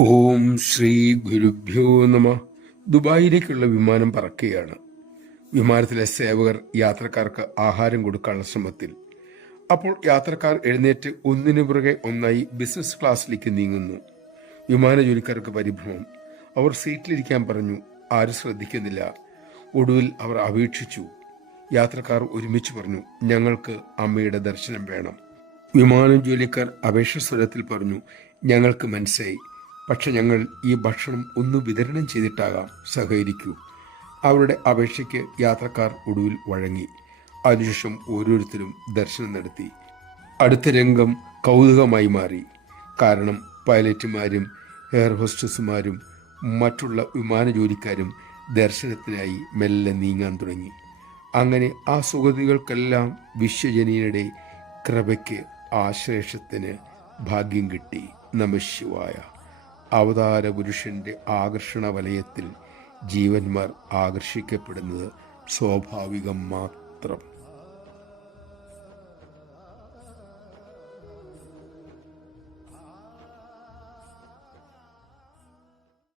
ഓം ശ്രീ ഗുരുഭ്യോ നമ. ദുബായിലേക്കുള്ള വിമാനം പറക്കുകയാണ്. വിമാനത്തിലെ സേവകർ യാത്രക്കാർക്ക് ആഹാരം കൊടുക്കാനുള്ള ശ്രമത്തിൽ. അപ്പോൾ യാത്രക്കാർ എഴുന്നേറ്റ് ഒന്നിനു പുറകെ ഒന്നായി ബിസിനസ് ക്ലാസ്സിലേക്ക് നീങ്ങുന്നു. വിമാന ജോലിക്കാർക്ക് പരിഭ്രമം. അവർ സീറ്റിലിരിക്കാൻ പറഞ്ഞു. ആരും ശ്രദ്ധിക്കുന്നില്ല. ഒടുവിൽ അവർ അപേക്ഷിച്ചു. യാത്രക്കാർ ഒരുമിച്ച് പറഞ്ഞു, ഞങ്ങൾക്ക് അമ്മയുടെ ദർശനം വേണം. വിമാന ജോലിക്കാർ അപേക്ഷ സ്വരത്തിൽ പറഞ്ഞു, ഞങ്ങൾക്ക് മനസ്സിലായി, പക്ഷെ ഞങ്ങൾ ഈ ഭക്ഷണം ഒന്ന് വിതരണം ചെയ്തിട്ടാകാം, സഹകരിക്കൂ. അവരുടെ അപേക്ഷയ്ക്ക് യാത്രക്കാർ ഒടുവിൽ വഴങ്ങി. അതിനുശേഷം ഓരോരുത്തരും ദർശനം നടത്തി. അടുത്ത രംഗം കൗതുകമായി മാറി. കാരണം പൈലറ്റുമാരും എയർ ഹോസ്റ്റസുമാരും മറ്റുള്ള വിമാന ജോലിക്കാരും ദർശനത്തിനായി മെല്ലെ നീങ്ങാൻ തുടങ്ങി. അങ്ങനെ ആ സുഗതികൾക്കെല്ലാം വിശ്വജനീയയുടെ കൃപയ്ക്ക് ആശ്ലേഷത്തിന് ഭാഗ്യം കിട്ടി. നമഃശിവായ. അവതാര പുരുഷന്റെ ആകർഷണ വലയത്തിൽ ജീവന്മാർ ആകർഷിക്കപ്പെടുന്നത് സ്വാഭാവികം മാത്രം.